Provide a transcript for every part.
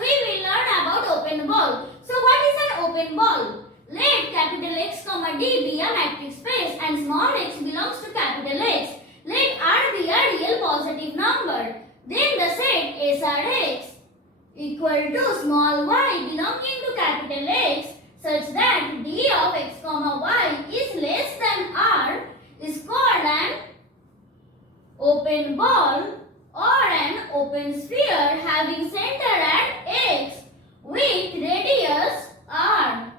we will learn about open ball. So what is an open ball? Let capital X comma D be a matrix space and small x belongs to capital X. Let R be a real positive number. Then the set SRX equal to small y belonging to capital X such that D of x comma y is less than R is called an open ball or an open sphere having center at X with radius R.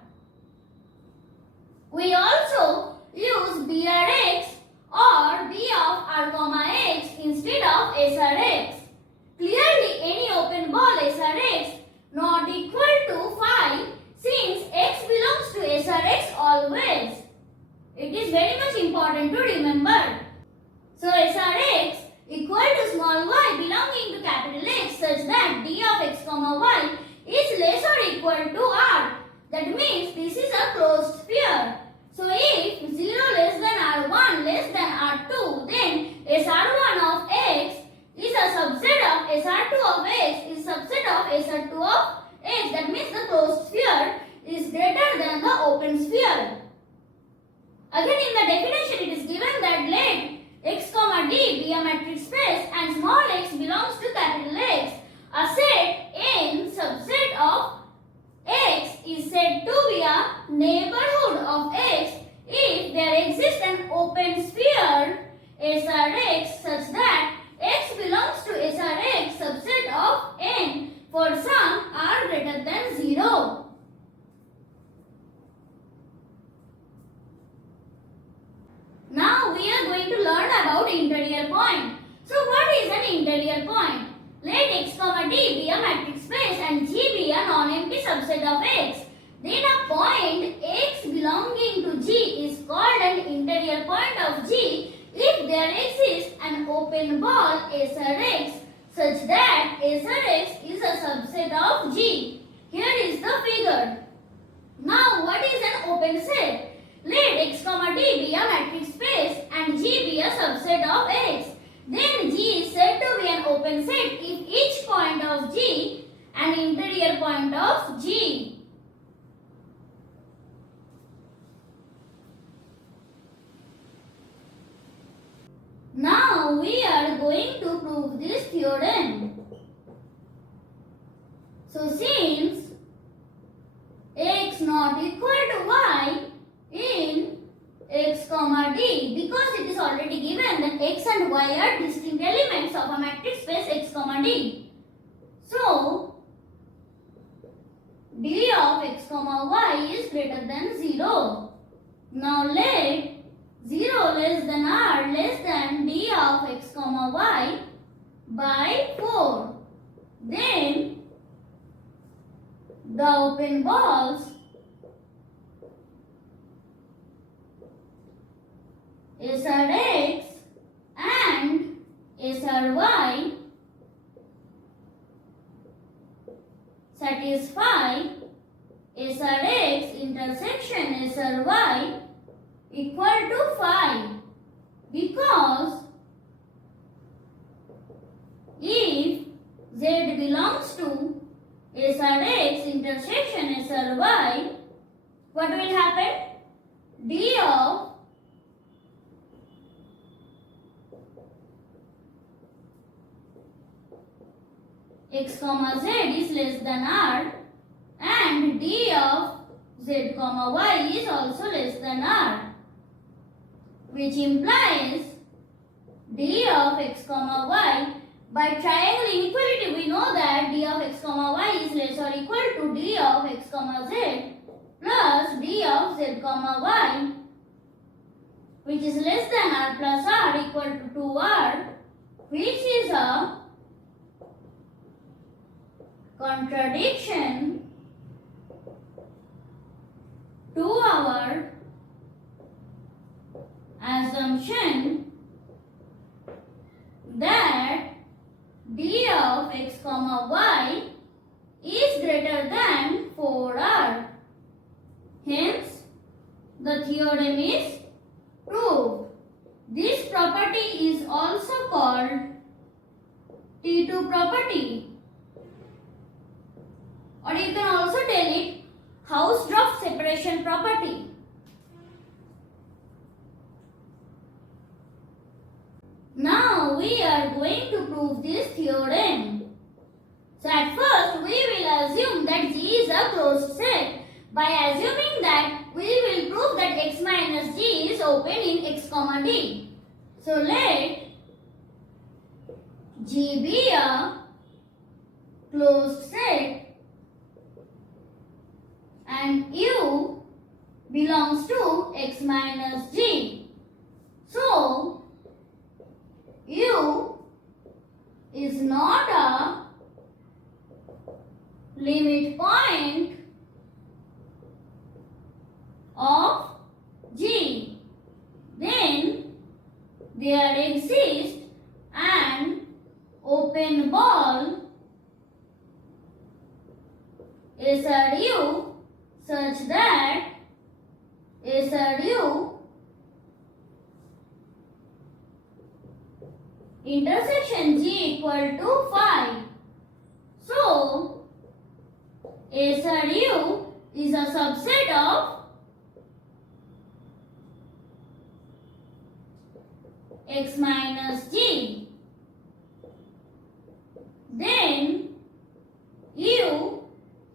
We also use BRX or B of R comma X instead of SRX. Clearly any open ball SRX not equal to phi since X belongs to SRX always. It is very much important to remember. So SRX equal to small y belonging to capital X such that D of x comma y is less or equal to R. That means this is a closed sphere. So if 0 less than R1 less than R2, then SR1 of x is a subset of SR2 of x is subset of SR2 of x. That means the closed sphere is greater than the open sphere. Again in the definition it is given that let x comma D be a matrix space and small x belongs to capital X. A set n subset of X is said to be a neighborhood of X if there exists an open sphere SRX such that X belongs to SRX subset of n for some r greater than 0. Now we are going to learn about interior point. So what is an interior point? Let x comma D be a matrix space and G be a non-empty subset of X. Then a point X belonging to G is called an interior point of G if there exists an open ball SRX such that SRX is a subset of G. Here is the figure. Now what is an open set? Let x comma D be a matrix space and G be a subset of X. Then G is said to be an open set if each point of G an interior point of G. Now we are going to prove this theorem. So since x not equal to y in x comma D, because it is already given that x and y are distinct elements of a matrix space x comma D. So D of x comma y is greater than 0. Now let 0 less than r less than D of x comma y by 4. Then the open balls SRX and SRY satisfy SRX intersection SRY equal to phi, because if Z belongs to SRX intersection SRY, what will happen? D of x comma z is less than r and D of z comma y is also less than r, which implies D of x comma y. By triangle inequality we know that D of x comma y is less or equal to D of x comma z plus D of z comma y, which is less than r plus r equal to 2r, which is a contradiction to our assumption that D of x comma y is greater than 4r. Hence, the theorem is proved. This property is also called T2 property. or you can also tell it Hausdorff separation property. Now we are going to prove this theorem. So at first we will assume that G is a closed set. By assuming that, we will prove that x minus G is open in x comma D. So let G be a closed set and U belongs to x minus G. So U is not a limit point of G. Then there exists an open ball SRU such that SRU intersection G equal to 5. So SRU is a subset of x minus G. Then U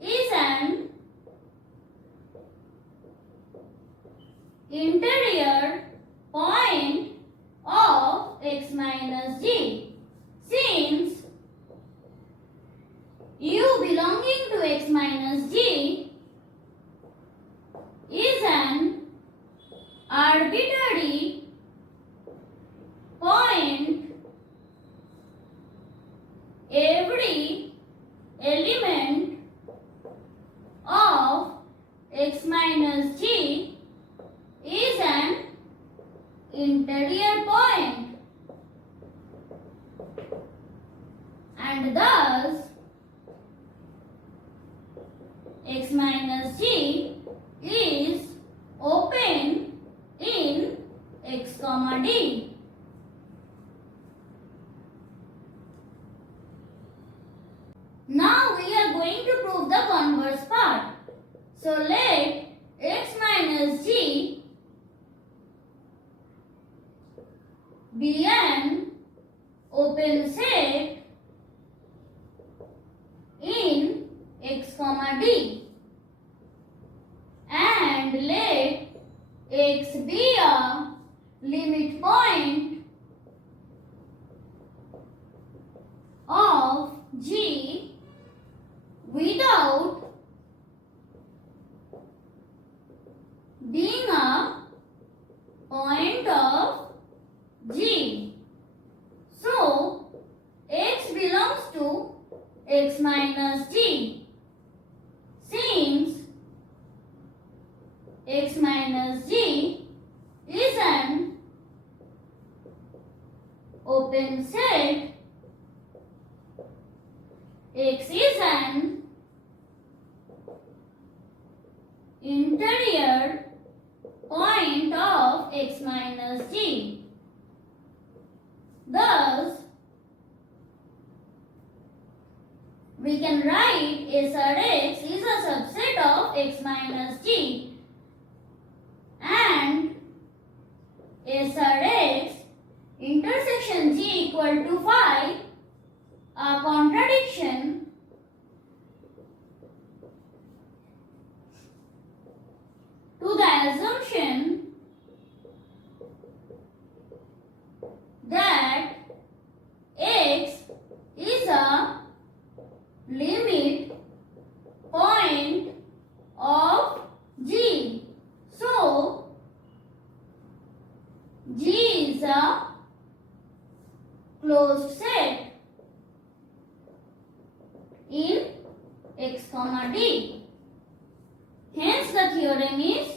is an interior point of x minus G. Since U belonging to x minus G is an arbitrary point, every element of x minus G is an interior point, and thus x minus G is open in x comma D. Now we are going to prove the converse part. So let x minus G be an open set in x comma D, and let x be a limit point of G without being a point of G. So x belongs to x minus G. Since x minus G is an open set, x is an interior point of x minus G. Thus, we can write SRX is a subset of x minus G, and SRX intersection G equal to 5, a contradiction to the assumption that x is a limit point of G. So G is a closed set in x comma D. Hence the theorem is